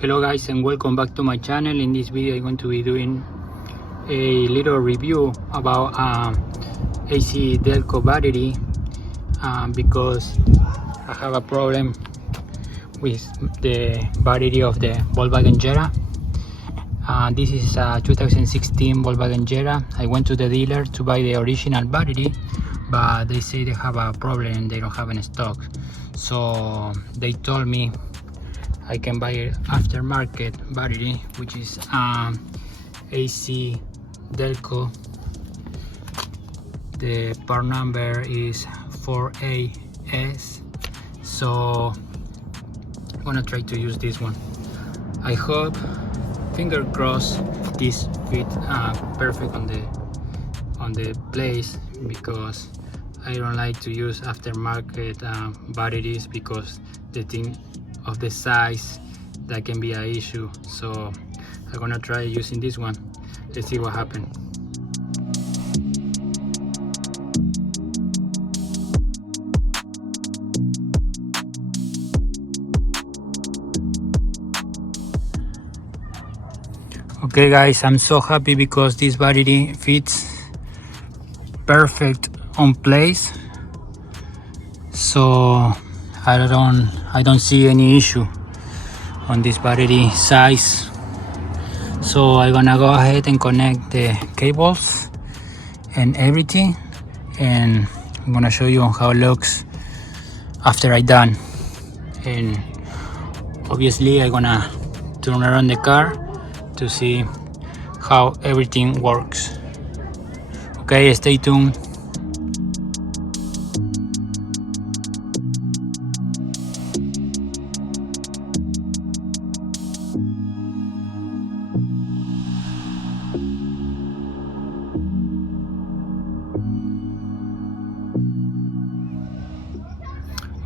Hello guys and welcome back to my channel. In this video I'm going to be doing a little review about ACDelco battery because I have a problem with the battery of the Volkswagen Jetta. This is a 2016 Volkswagen Jetta. I went to the dealer to buy the original battery, but they say they have a problem and they don't have any stock. So they told me I can buy an aftermarket battery, which is ACDelco. The part number is 4AS. So I'm gonna try to use this one. I hope, finger crossed, this fit perfect on the place, because I don't like to use aftermarket batteries because the thing of the size, that can be an issue. So I'm gonna try using this one. Let's see what happens. Okay guys, I'm so happy because this battery fits perfect on place, so I don't see any issue on this battery size. So I'm gonna go ahead and connect the cables and everything, and I'm gonna show you how it looks after I done. And obviously I'm gonna turn around the car to see how everything works. Okay, stay tuned.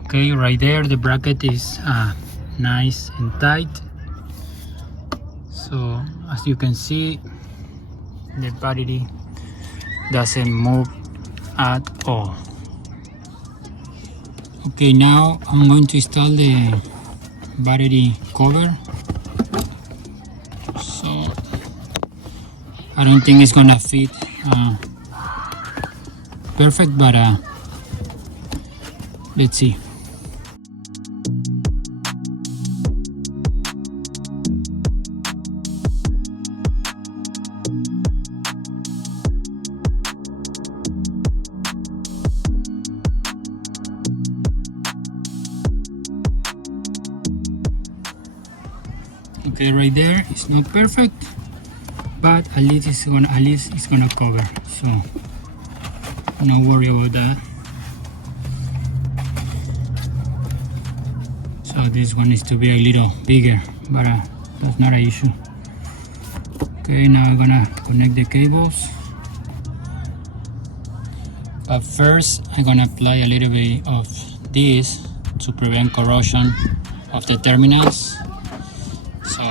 Okay, right there the bracket is nice and tight. So as you can see, the battery doesn't move at all. Okay, now I'm going to install the battery cover. So I don't think it's gonna fit perfect, but let's see. Okay, right there it's not perfect, but at least it's gonna cover, so no worry about that. So this one needs to be a little bigger, but that's not an issue. Okay, now I'm gonna connect the cables, but first I'm gonna apply a little bit of this to prevent corrosion of the terminals. So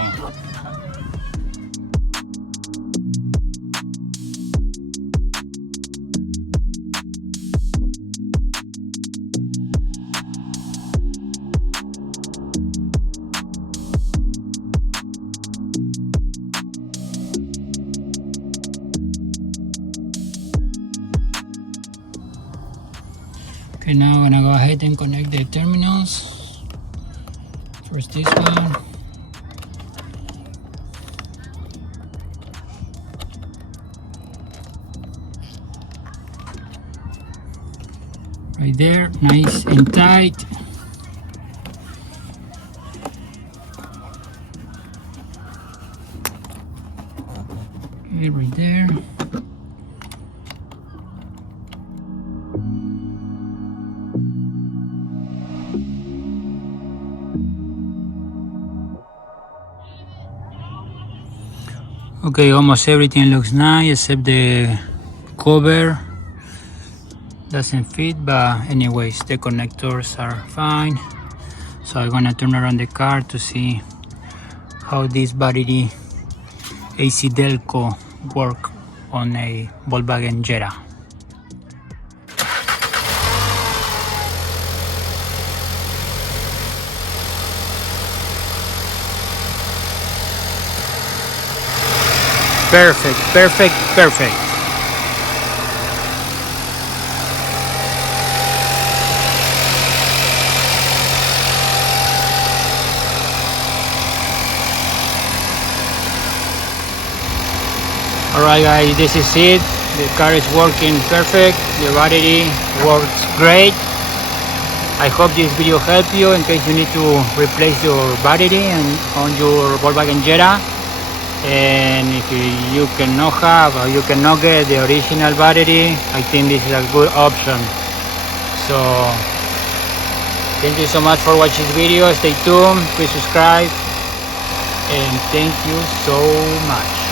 okay, now I'm gonna go ahead and connect the terminals. First this one. Right there, nice and tight. Okay, right there. Okay, almost everything looks nice except the cover doesn't fit, but anyways the connectors are fine. So I'm gonna turn around the car to see how this battery ACDelco work on a Volkswagen Jetta. Perfect, perfect, perfect. Alright guys, this is it. The car is working perfect. The battery works great. I hope this video helped you in case you need to replace your battery on your Volkswagen Jetta. And if you cannot have or you cannot get the original battery, I think this is a good option. So thank you so much for watching this video. Stay tuned, please subscribe, and thank you so much.